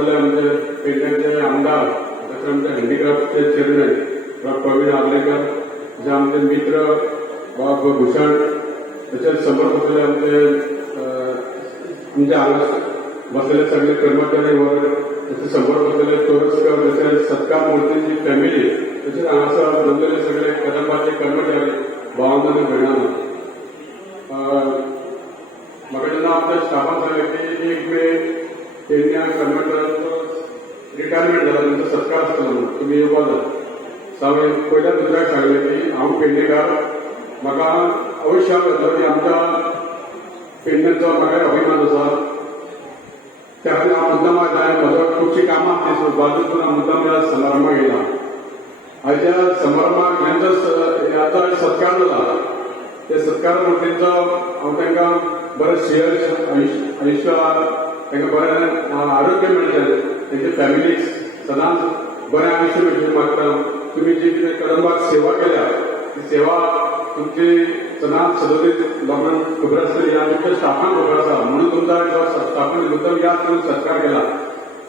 बसले आमचे पेडण्याचे आमदार तसे आमचे हँडिक्राफ्टचे चेअरमॅन प्रवीण आर्लेकर तसे आमचे मित्र बाब भूषण तसेच समोर बसलेले आमचे हांगा बसलेले सगळे कर्मचारी वर्ग तसेच समोर बसलेले तोरसकर तसेच सत्कार मूर्तींची फॅमिली तसेच हांगासर बसलेले सगळे कदंबाचे कर्मचारी भावांना आणि भयणांना म्हाका जेन्ना आमच्या स्टाफान सांगलें की 1 मे पेडण्या कर्मचाऱ्यांचो रिटायरमेंट जाला तांचो सत्कार आसतलो म्हणून तुमी येवपाक जाय हांवें पयल्या दुसऱ्याक सांगलें की हांव पेडणेकार म्हाका अवश्य येतलो की आमच्या पेडण्यांचो म्हाका अभिमान आसा त्या खातीर हांव मुद्दाम आयलां म्हजो खुबशीं कामां आसली बाजून हांव मुद्दाम ह्या समारंभाक येयलां आयच्या समारंभाक आतां सत्कार जाला त्या सत्कार मूर्तींचो हांव तांकां बरें आयुश्य तांकां बरें आरोग्य मेळचें तेंचे फॅमिलीक सदांच बरें आयुश्य मेळचें मागता तुमी जी कितें कदंबाक सेवा केल्या ती सेवा तुमची सदांच सदोदीत लोकांक खबर आसतली आनी तुमच्या स्टाफांक खबर आसा म्हणून तुमचा स्टाफान मुद्दम याद करून सत्कार केला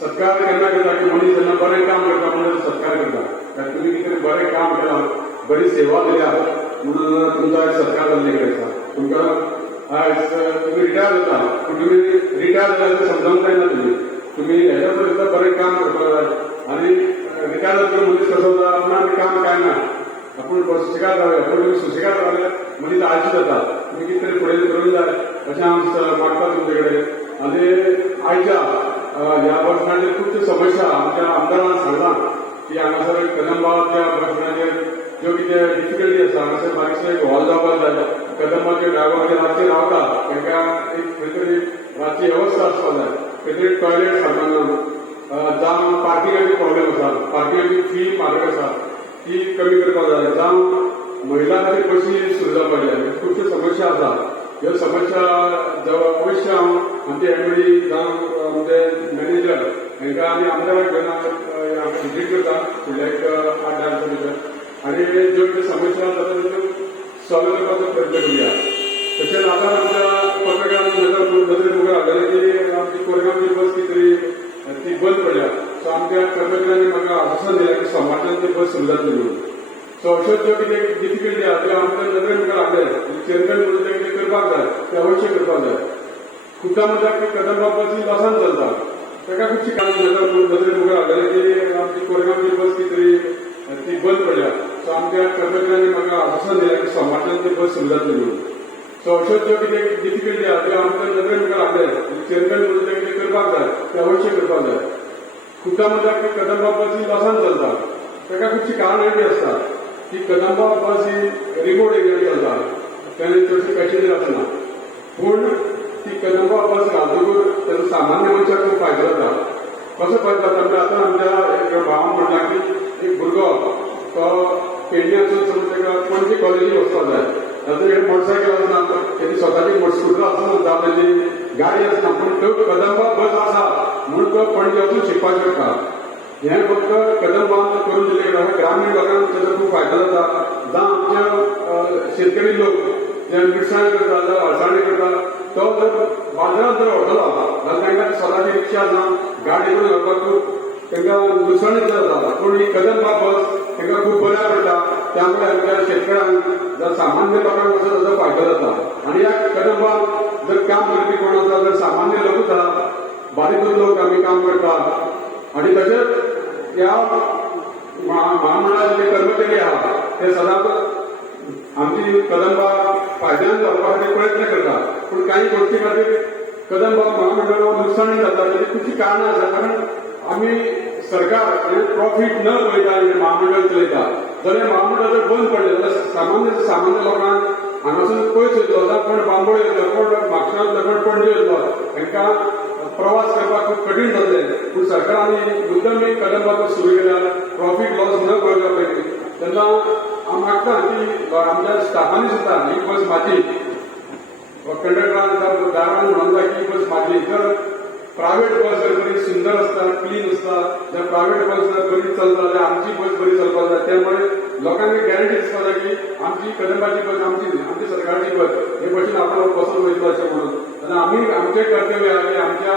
सत्कार केन्ना करता की मनीस जेन्ना बरें काम करता म्हणून सत्कार करता तुमी कितें बरें काम केलां बरी सेवा केल्या म्हणून तुमचा सत्कार जाल्ले कडेन आसा तुमकां आयज तुमी रिटायर जाता पूण तुमी रिटायर जाल्यार समजावंक जायना तुमी हेच्या पर्यंत बरें काम करपाक जाय आनी रिटायर जातकीर मनीस कसो जाता आनी काम काय ना आपूण सुशेगाद रावया पूण तुमी सुशेगाद रावल्यार मनीस आळशी जाता तुमी कितें तरी फुडें करूंक जाय अशें हांव मागता तुमचे कडेन आनी आयच्या ह्या बस स्टँडाचेर खुबश्यो समस्या आमच्या आमदारान सांगला की हांगासर कदंबाच्या बस स्टँडाचेर ज्यो कितें डिफिकल्टी आसा हांगासर बारीकसो एक हॉल जावपाक जाय कदंबाचे ड्रायव्हर जे रातचे रावता तांकां एक खंय तरी रातची वेवस्था आसपाक जाय खंय तरी टॉयलेट सारको जावं पार्किंगाची प्रॉब्लेम आसा पार्किंगाची फी म्हारग आसा ती कमी करपाक जाय जावं महिला खातीर बसी सुरू जावपाक जाय खुबश्यो समस्या आसा ह्यो समस्या अवश्य हांव आमचे एमडी जावं आमचे मॅनेजर हांकां आमी आमदाराक घेवन हांव विजीट करता फुडल्या 8-10 दिसां आनी ज्यो ज्यो समस्या जाता त्यो सॉल्व करपाचो प्रयत्न करुया तशेंच आतां आमच्या पत्रकारांनी नदरे मुखार हाडलें की आमची कोरगांवची बस कितें तरी ती बंद पडल्या सो आमच्या कर्मचाऱ्यांनी म्हाका आश्वासन दिलें की सोमारच्यान ती बस सुरू जातली म्हणून सो अश्यो ज्यो कितें डिफिकल्टी आसा त्यो आमच्या नदरे मुखार हाडले चेअरमॅन म्हणून तें कितें करपाक जाय तें अवश्य करपाक जाय खुबदां म्हणटा की कदंबा बसी लॉसान चलता ताका खुबशी नदरे मुखार हाडलें की आमची कोरगांवची बस कितें तरी ती बंद पडल्या सो आमच्या कर्मचाऱ्यांनी म्हाका आश्वासन दिलें की सोमारच्यान ती बस सुरू जातली म्हणून सो अश्यो ज्यो कितें डिफिकल्टी आसा त्यो आमच्या नदरे मुखार हाडले चेअरमॅन म्हणून तें कितें करपाक जाय तें अवश्य करपाक जाय खुबदां म्हणटा की कदंबा बसी लॉसान चलता ताका खुबशी कारणां बी आसता की कदंबा बस ही रिमोट एरियान चलता तेन्ना चडशी पॅसेंजर आसना पूण ती कदंबा बस घालतकूच तेजो सामान्य मनशाक खूब फायदो जाता कसो फायदो जाता म्हणजे आतां आमच्या भावान म्हणटा की एक भुरगो तो पेडण्याचो समज ताका पणजे कॉलेजीक वचपाक जाय ताजे कडेन मोटरसायकल आसना तेजी स्वताची मोटरस्कूटर आसना जावं तेजी गाडी आसना पूण तो कदंबा बस आसा म्हणून तो पणजे वचून शिकपाक शकता हें फक्त कदंबान करून दिलें कडेन ग्रामीण लोकांक तेजो खूब फायदो जाता जावं आमचे शेतकरी लोक जे मिरसांग करता जावं अळसाणे करता तो जर बाजारांत जर व्हरतलो जाल्यार तांकां स्वताची रिक्षा जावं गाडी करून व्हरपाक खूब तांकां नुकसाणीच जाता पूण ही कदंबा बस तांकां खूब बऱ्या पडटा त्यामुळे आमच्या शेतकऱ्यांक जर सामान्य लोकांक असो ताजो फायदो जाता आनी ह्या कदंबाक जर काम करपी कोण आसा जर सामान्य लोकूच आसा बारीकूच लोक आमी काम करतात आनी तशेंच ह्या महामंडळाचे जे कर्मचारी आहा ते सदांच आमची कदंबा फायद्यान जावपा खातीर प्रयत्न करतात पूण कांय गोश्टी खातीर कदंबा महामंडळाक नुकसाणी जाता ताची खुबशीं कारणां आसा कारण आमी सरकार प्रॉफीट न पळयता आनी महामंडळ चलयता जाल्यार महामंडळ जर बंद पडलें जाल्यार सामान्य लोकांक हांगासून पयस येतलो जावं कोण बांबोळे येतलो कोण म्हापशां येतलो कोण पणजे येतलो तांकां प्रवास करपाक खूब कठीण जातलें पूण सरकारांनी मुद्दम एक कदंबा सुरू केल्यार प्रॉफीट लॉस न करता पयलीं तेन्ना हांव मागता की आमच्या स्टाफांनी सुद्दां ही बस म्हाजी कंडक्टरान ड्रायव्हरान म्हणून जाय की बस म्हाजी जर प्रायव्हेट बस जर बरी सुंदर आसता क्लीन आसता जर प्रायव्हेट बस जर बरी चलता जाल्यार आमची बस बरी चलपाक जाय त्यामुळे लोकांक गॅरंटी दिसपाक जाय की आमची कदंबाची बस आमची सरकारची बस हे बसीन आपण बसून वयतलो अशें म्हणून आमी आमचें कर्तव्य आहा की आमच्या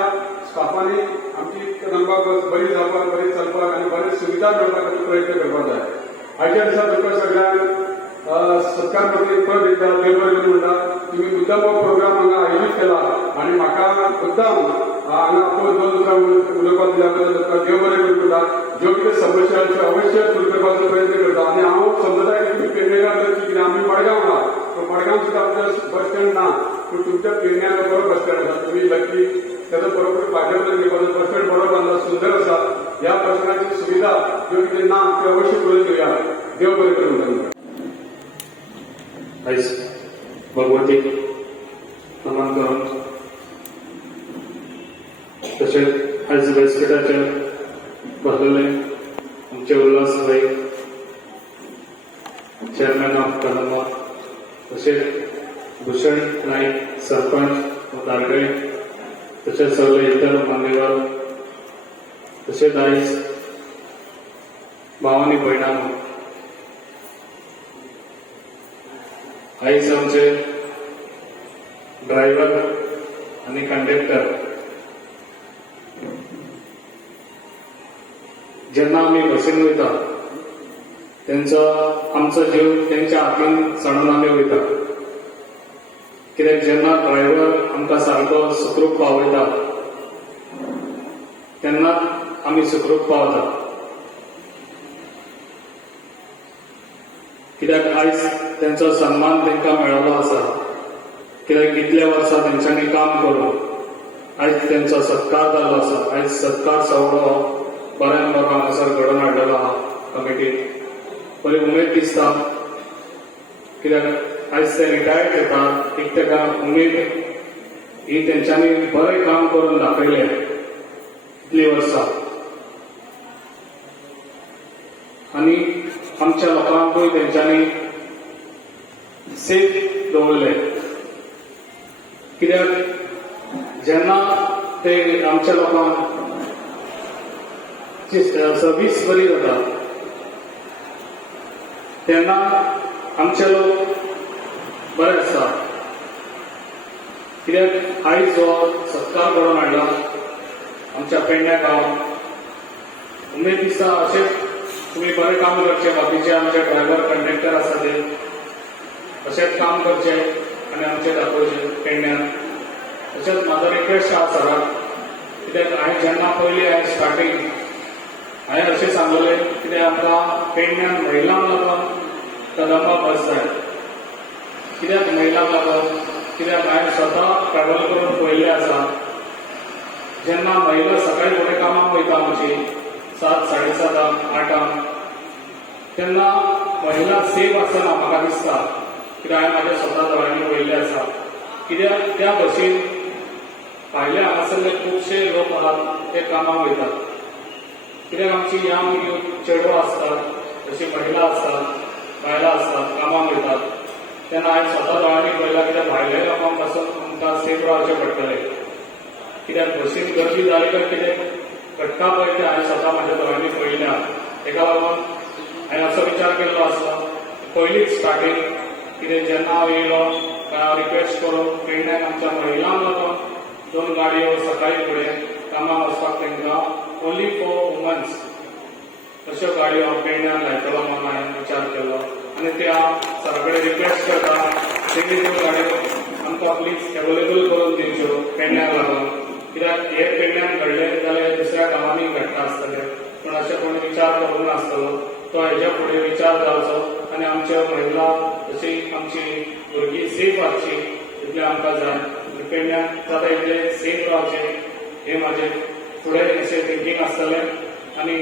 स्टाफांनी आमची कदंबा कुटुंबाक बरी जावपाक बरी चलपाक आनी बरेच सुविधा मेळपा खातीर प्रयत्न करपाक जाय. आयच्या दिसा तुमकां सगळ्यांक सरकार मंत्री परत एकदा देव बरें करूं म्हणटा. तुम्ही मुद्दाम हो प्रोग्राम हांगा आयोजीत केला आनी म्हाका मुद्दाम हांगा आपण दोन उतरां उलोवपाक दिल्या बद्दल तुमकां देव बरें करूं म्हणटा. ज्यो कितें समस्या आसा अवश्य दूर करपाचो प्रयत्न करता आनी हांव समजता की तुमी पेडणेकार कितें आमी मडगांव आहा मडगांव सुद्दां आमचो बस स्टँड ना पूण तुमच्या पेडण्याक बरो बस स्टँड आसा. तुम्ही नक्की त्याचा बरोबर भाजपला घेवपाचो बस स्टँड बरो बांदला सुंदर आसा. ह्या बस स्टँडाची सुविधा ज्यो कितें ना त्यो अवश्य करून घेवया. देव बरें करूं म्हणटा. आयज भगवतीक नमन करून तशेंच आयज व्यासपीठाचेर बसलेले आमचे उल्हास भाई चेअरमॅन ऑफ कदंबा तशेंच भूषण नाईक सरपंच दारगळे तशेंच सगळे इतर मान्यवर तशेंच आयज भावांनी भयणांनो आयज आमचे ड्रायव्हर आणि कंडक्टर जेन्ना आमी बसीन वयता तेंचो आमचो जीव तेंच्या हातीन सणून आमी वयता. कित्याक जेन्ना ड्रायव्हर आमकां सारको सुखरूप पावयता तेन्नाच आमी सुखरूप पावता. कित्याक आयज तेंचो सन्मान तेंकां मेळ्ळो आसा. कित्याक इतल्या वर्सां तेंच्यांनी काम करून आयज तेंचो सत्कार जाल्लो आसा. आयज सत्कार सोहळो बऱ्यान बरो हांगासर घडोवन हाडलेलो आहा कमिटीन. बरी उमेद दिसता कित्याक आयज ते रिटायर्ड जाता एक तेका उमेद ही तेंच्यांनी बरें काम करून दाखयलें इतली वर्सां आनी आमच्या लोकांकूय तेंच्यांनी सेफ दवरले. कित्याक जेन्ना ते आमच्या लोकांक सर्वीस बरी जाता तेन्ना आमचे लोक बरे आसता. कित्याक आयज जो सत्कार करून हाडला आमच्या पेडण्या गांवांत उमेद दिसता अशेंच तुम्ही बरें काम करचे. बाकीचे आमचे ड्रायव्हर कंडक्टर आसा ते अशेंच काम करचे आनी आमचे दाखोवचे पेडण्यान. तशेंच म्हाजो रिक्वेस्ट आहा सराक कित्याक हांवें जेन्ना पयलीं स्टार्टींग हांवें अशें सांगलें कित्याक आमकां पेडण्यान महिलांक लागून कदंबा बस जाय. कित्याक महिलांक लागून कित्याक हांवें स्वता ट्रॅव्हल करून पळयल्लें आसा. जेन्ना महिला सकाळी फुडें कामाक वयता आमची 7, 7:30, 8 तेन्ना महिला सेफ आसना म्हाका दिसता. कित्याक हांवें म्हाज्या स्वता दोळ्यांनी पळयल्लें आसा. कित्याक त्या बसीन भायले हांगासरले खुबशे लोक आसात ते कामाक वयतात. कित्याक आमची यंग चेडवां आसतात तशी महिला आसतात बायलां आसतात कामाक वयतात. तेन्ना हांवें स्वता दोळ्यांनी पळयलां कित्याक भायल्या लोकांक पासून आमकां सेफ रावचें पडटलें. कित्याक बसीन गर्दी जाली काय कितें घडटा पळय तें हांवें स्वता म्हाज्या दोळ्यांनी पळयल्या. तेका लागून हांवें असो विचार केल्लो आसलो पयलींच स्टार्टींग कितें जेन्ना हांव येयलो रिक्वेस्ट करून पेडण्याक आमच्या महिलांक लागून 2 गाडयो सकाळी फुडें कामाक वचपाक तांकां ओन्ली फॉर वुमन्स अश्यो गाडयो हांव पेडण्याक लायतलो म्हणून हांवें विचार केलो. आनी ते हांव सरा कडेन रिक्वेस्ट करता तेणी त्यो गाडयो आमकां प्लीज एवेलेबल करून दिवच्यो पेडण्याक लागून. कित्याक हे पेडण्यान घडलें जाल्यार दुसऱ्या गांवांनी घडटा आसतलें पूण अशें कोणी विचार करूंक नासतलो. तो हेच्या फुडें विचार जावचो आनी आमच्यो महिला अशी आमची भुरगीं सेफ आसची इतलें आमकां जाय. पेडण्यान जाता इतलें सेफ रावचें हें म्हाजें फुडें अशें थिंकींग आसतलें आनी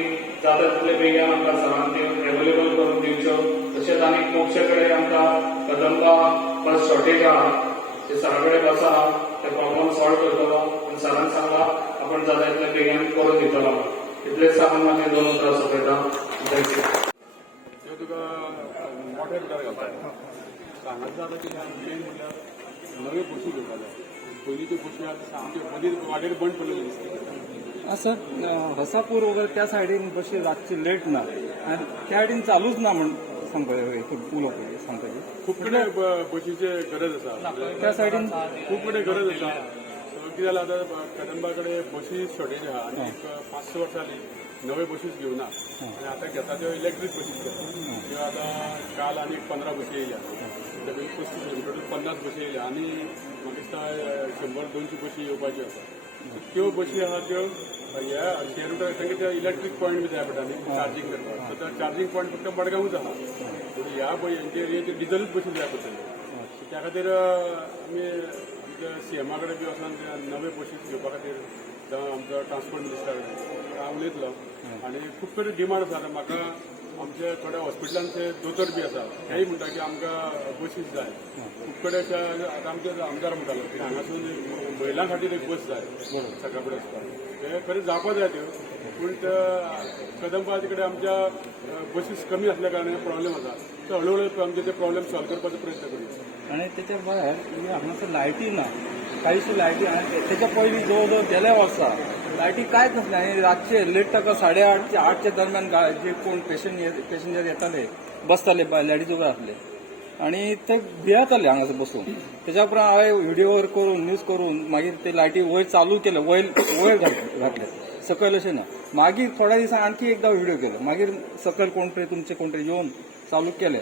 जाता तितले बेगीन आमकां सरान त्यो एवेलेबल करून दिवच्यो. तशेंच आनी खुबशे कडेन आमकां कदंबा बस शॉर्टेज आहा ते सरा कडेन बस आहा ते प्रॉब्लम सॉल्व करतलो आनी सरान सांगलां आपण जाता तितले बेगीन करून दितलो. इतलेंच सांगून म्हाजें 2 उतरां सोंपयता. थँक्यू. तुका मोठे उतर घालता सांगत जाता की मेन म्हणल्यार नव्यो बसी घेवपाक जाय. पयलींच्यो बसी आतां सामक्यो मदीं वाटेर बंद पडलेल्यो दिसता. सर हसापूर वगैरे त्या सायडीन बशी रातची लेट ना आणि त्या सायडीन चालूच ना म्हण सांगपाचें उलोवपाचें सांगपाचें खूब कडेन बसीचे गरज आसा. त्या सायडीन खूब कडेन गरज आसा. कितें जालां आतां कदंबा कडेन बसी शॉर्टेज आहा आनी एक 5-6 वर्सां जालीं नवे बसीस घेवना आनी आतां घेता त्यो इलेक्ट्रीक बसीस घेता त्यो आतां काल आनी 15 बसी येयल्या टोटल 50 बसी येयल्या आनी म्हाका दिसता 100-200 बसी येवपाच्यो आसा त्यो बसी आहा त्यो ह्या शेअर तांकां त्या इलेक्ट्रीक पॉयंट बी जाय पडटा न्ही चार्जींग करपाक सो तो चार्जींग पॉयंट फक्त मडगांवूच आहा पूण ह्या हेंचेर डिझलूच बसी जाय पडटल्यो त्या खातीर आमी आमच्या सीएमा कडेन बी वचून नवे बसीस घेवपा खातीर जावं आमचो ट्रान्सपोर्ट मिनिस्टर हांव उलयतलो आनी खूब कडेन डिमांड आसा म्हाका आमचे थोड्या हॉस्पिटलांचे दोतोर बी आसा तेय म्हणटा की आमकां बसीस जाय खूब कडेन अशें आतां आमचे आमदार म्हणटालो की हांगासून महिलां खातीर एक बस जाय सकाळ फुडें वचपाक ते खरें जावपा जाय त्यो पूण कदंबाचे कडेन आमच्या बसीस कमी आसल्या कारणान प्रॉब्लेम आसा तो हळूहळू आमचे ते प्रॉब्लेम सॉल्व करपाचो प्रयत्न करूया आणि त्याच्या भायर हांगासर लायटी ना काहीशी लायटी आणि त्याच्या पयलीं जवळ गेल्या वर्सा लायटी कांयच नासली आनी रातचे लेट ताका 8:30 ते 8च्या दरम्यान जे कोण पेशंजर येताले बसताले लायटी जोगार आसले आणि ते भियाताले हांगासर बसून त्याच्या उपरांत हांवें व्हिडिओ करून न्यूज करून मागीर ते लायटी वयर चालू केले वयर घातले सकयल अशें ना मागीर थोड्या दिसांनी आणखी एकदा व्हिडिओ केलो मागीर सकयल कोण तरी येवन चालू केले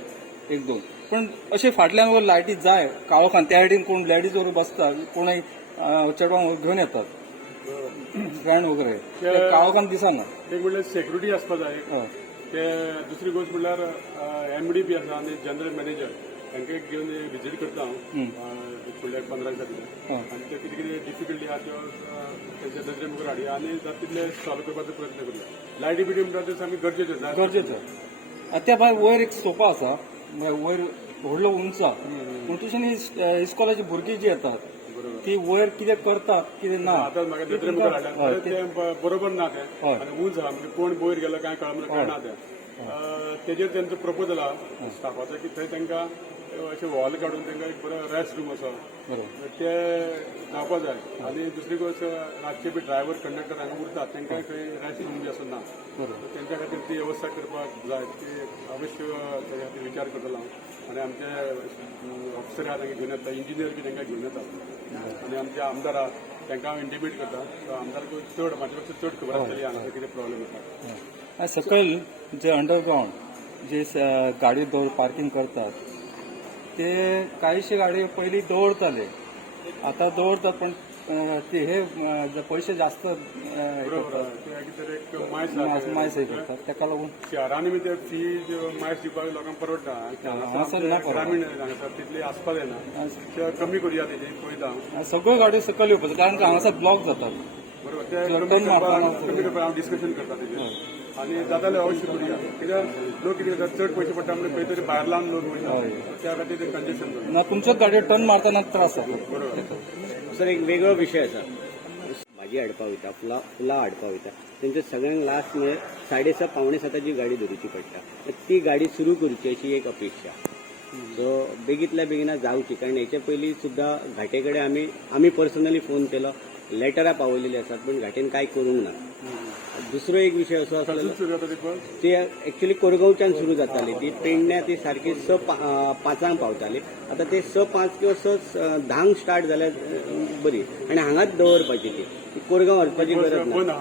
1-2 पण अशें फाटल्यान वर लायटी जाय काळोखान त्या सायडीन कोण लेडीज वगैरे बसता कोणय चेडवांक घेवन येतात फ्रेंड वगैरे काळोखान दिसना एक म्हणल्यार सेक्युरिटी आसपा जाय ते दुसरी गोष्ट म्हणल्यार MD आसा आनी जनरल मॅनेजर तांकां घेवन विजीट करता हांव फुडल्या 15 दिसां आनी ते कितें कितें डिफिकल्टी आहा त्यो तेंच्या नजरे मुखार हाडया आनी जाता तितले सॉल्व करपाचो प्रयत्न करूया लायटी बिटी म्हणटा त्यो सामकी गरजेचं त्या भायर वयर एक सोफा आसा वयर व्हडलो उंच पूण तशें इस्कॉलाची भुरगीं जी येतात ती वयर कितें करतात कितें ना आतां म्हाका नजरे मुखार हाडल्या ते बरोबर ना ते आनी उंच आहा म्हणजे कोण वयर गेलो काय कळना ते तेजेर तेंचो प्रपोजल आहा स्टाफाचो की थंय तांकां अशें हॉल काडून तांकां एक बरो रेस्ट रूम असो ते जावपा जाय आनी दुसरी गोष्ट रातचे बी ड्रायव्हर कंडक्टर हांगा उरतात तांकांय खंय रेस्ट रूम बी असो ना तेंच्या खातीर ती वेवस्था करपाक जाय ती अवश्य ताच्या खातीर विचार करतलो हांव आनी आमचे ऑफिसर आहा तांकां घेवन येता इंजिनियर बी तांकां घेवन येतात आनी आमचे आमदार आहा तांकां हांव इंटिमेट करता आमदार चड म्हाजे पेक्षा चड खबर आसतली हांगा कितें प्रॉब्लेम आसा सकयल जे अंडरग्राउंड जे गाडी पार्किंग करतात ते काहीशे गाडी पयलीं दवरताले आता दवरतात पण ते हे पैसे जास्त मायस हे करतात ताका लागून शहरांनी बी ते फीज मायस दिवपाक लोकांक परवडटा ग्रामीण तितली आसपाक जायना कमी करूया तेजी पळयता सगळ्यो गाडयो सकयल येवपाच्यो कारण हांगासर ब्लॉक जातात बरोबर ते कमी करपाक हांव डिस्कशन करता तेजेर आनी जाता जाल्यार अवश्य करूया कित्याक लोक कितें करतात चड पयशे पडटा म्हणजे खंय तरी भायर लावन लोक वयता त्या खातीर ते कंजेशन करता ना तुमच्योच गाडयो टर्न मारतना त्रास जाता बरोबर सर एक वेगळो विशय आसा भाजी हाडपाक वयता फुलां हाडपाक वयता तेंचे सगळ्यांक लास्ट म्हणजे 6:30-6:45 गाडी धरुची पडटा ती गाडी सुरू करची अशी एक अपेक्षा सो बेगीतल्या बेगिना जावची कारण हेचे पयलीं सुद्दां घाटे कडेन आमी पर्सनली फोन केलो लेटरां पावयलेली आसात पण घाटेन कांय करूंक ना दुसरो एक विशय असो आसलो ते एक्चुअली कोरगांवच्यान सुरू जाताली ती पेडण्या ती सारकी 5:05 पावताली आता ते 6:05 किंवा 6:10 स्टार्ट जाल्यार बरी आणि हांगाच दवरपाची ती कोरगांव व्हरपाची गरज ना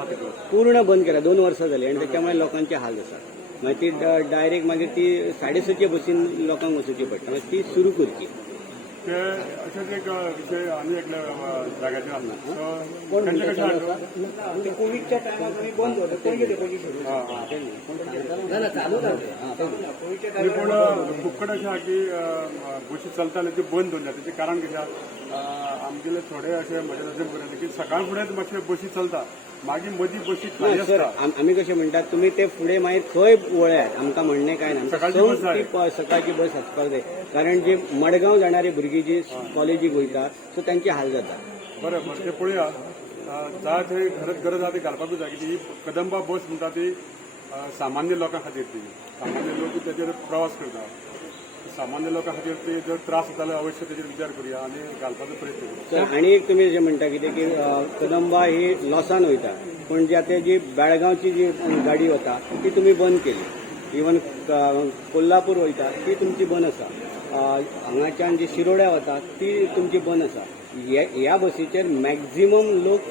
पूर्ण बंद केला 2 वर्सां जाली आणि त्याच्यामुळे लोकांचे हाल जातात मागीर ती डायरेक्ट मागीर ती 6:30 बसीन लोकांक वचूची पडटा मागीर ती सुरू करची ते अशेंच एक विशय आनी एकल्या जाग्याचेर आसला कोविडच्या टायमार आमी बंद पूण खूब कडेन अशें आहा की बशी चलताले त्यो बंद दवरल्या तेजें कारण कितें आहा आमगेले थोडे अशे म्हज्या नजरेन पळयता की सकाळ फुडेंच मातशे बशी चलता मागीर मदीं बशी खाली आसता आमी कशें म्हणटात तुमी ते फुडें मागीर खंय वळ्यात आमकां म्हणणें काय ना सकाळची बस आसपाक जाय कारण जी मडगांव जाणारी भुरगीं जी कॉलेजीक वयता सो तांचे हाल जाता बरें ते पळोवया जाय थंय खरेंच गरज आहा ती घालपाकूच जाय की ही कदंबा बस म्हणटा ती सामान्य लोकां खातीर ती सामान्य लोक तेजेर प्रवास करता सामान्य लोकां खातीर ते जर त्रास जाताले अवश्य तेजेर विचार करूया आनी घालपाचो प्रयत्न करूया आनी एक तुमी जे म्हणटा कितें की कदंबा ही लॉसान वयता पूण जी आतां जी बेळगांवची जी गाडी वता ती तुमी बंद केली इवन कोल्हापूर वयता ती तुमची बंद आसा हांगाच्यान जी शिरोड्या वता ती तुमची बंद आसा ह्या बसीचेर मॅक्झिमम लोक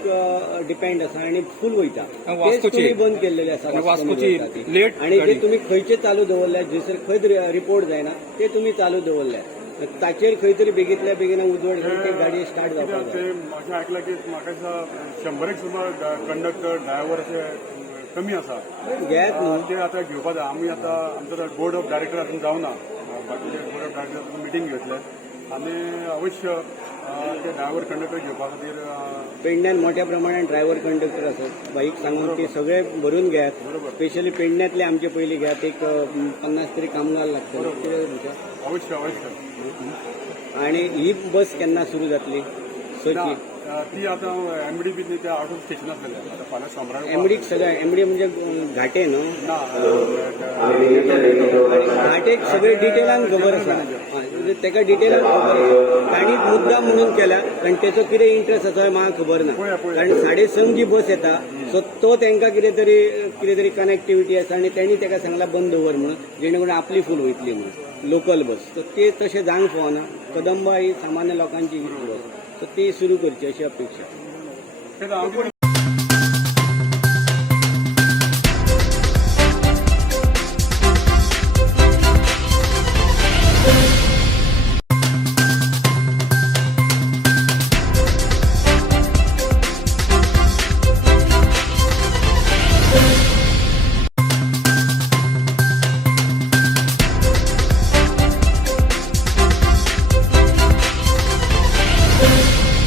डिपेंड आसा आणि फूल वयता आणि तेच वास्कोची- तुम्ही बंद केल्लेले आसा आणि वास्को वास्कोची वयता ती. लेट आणि गाडी. जे तुम्ही खंयचे चालू दवरल्यात जसर खंय रिपोर्ट जायना ते तुम्ही चालू दवरल्यात ताचेर खंय तरी बेगीतल्या बेगीन उजवड घेवन ते गाडी स्टार्ट जावपाक कित्याक जाय. ते म्हाका आयकलां की म्हाका दिसता 100 सुमार कंडक्टर ड्रायव्हर असे कमी आसा घेयात न्हू ते आतां घेवपा जाय आमी आतां आमचो बोर्ड ऑफ डायरेक्टर अजून जावना बाकीचे बोर्ड ऑफ डायरेक्टर मिटींग घेतले आमी अवश्य ते ड्रायव्हर कंडक्टर घेवपा खातीर पेडण्यात मोठ्या प्रमाणात ड्रायव्हर कंडक्टर असतात बाईक सांगून ते सगळे भरून घेयात स्पेशली पेडण्यातले आमचे पयलीं घेयात एक 50 तरी कामगार लागतात कितें तुमच्या? अवश्य अवश्य आणि ही बस केन्ना सुरू जातली सोची ती आतां एमडी बी त्या आउट ऑफ स्टेशन आसलेले आतां फाल्यां सोमरा एमडीक सगळ्या एमडी म्हणजे घाटे न्हू ना घाटेक सगळे डिटेलान खबर आसा म्हणजे ताका डिटेलान खबर आसा ताणीच मुद्दाम म्हणून केला कारण तेचो कितें इंटरेस्ट आसा म्हाका खबर ना कारण 6:30 जी बस येता सो तो तांकां कितें तरी कनेक्टिविटी आसा आनी तेणी ताका सांगला बंद दवर म्हणून जेणे करून आपली फूल वयतली म्हणून लोकल बस सो ते तशें जावंक फावना कदंबा ही सामान्य लोकांची बस सो ती सुरू करची अशी अपेक्षा तेन्ना हांव कितें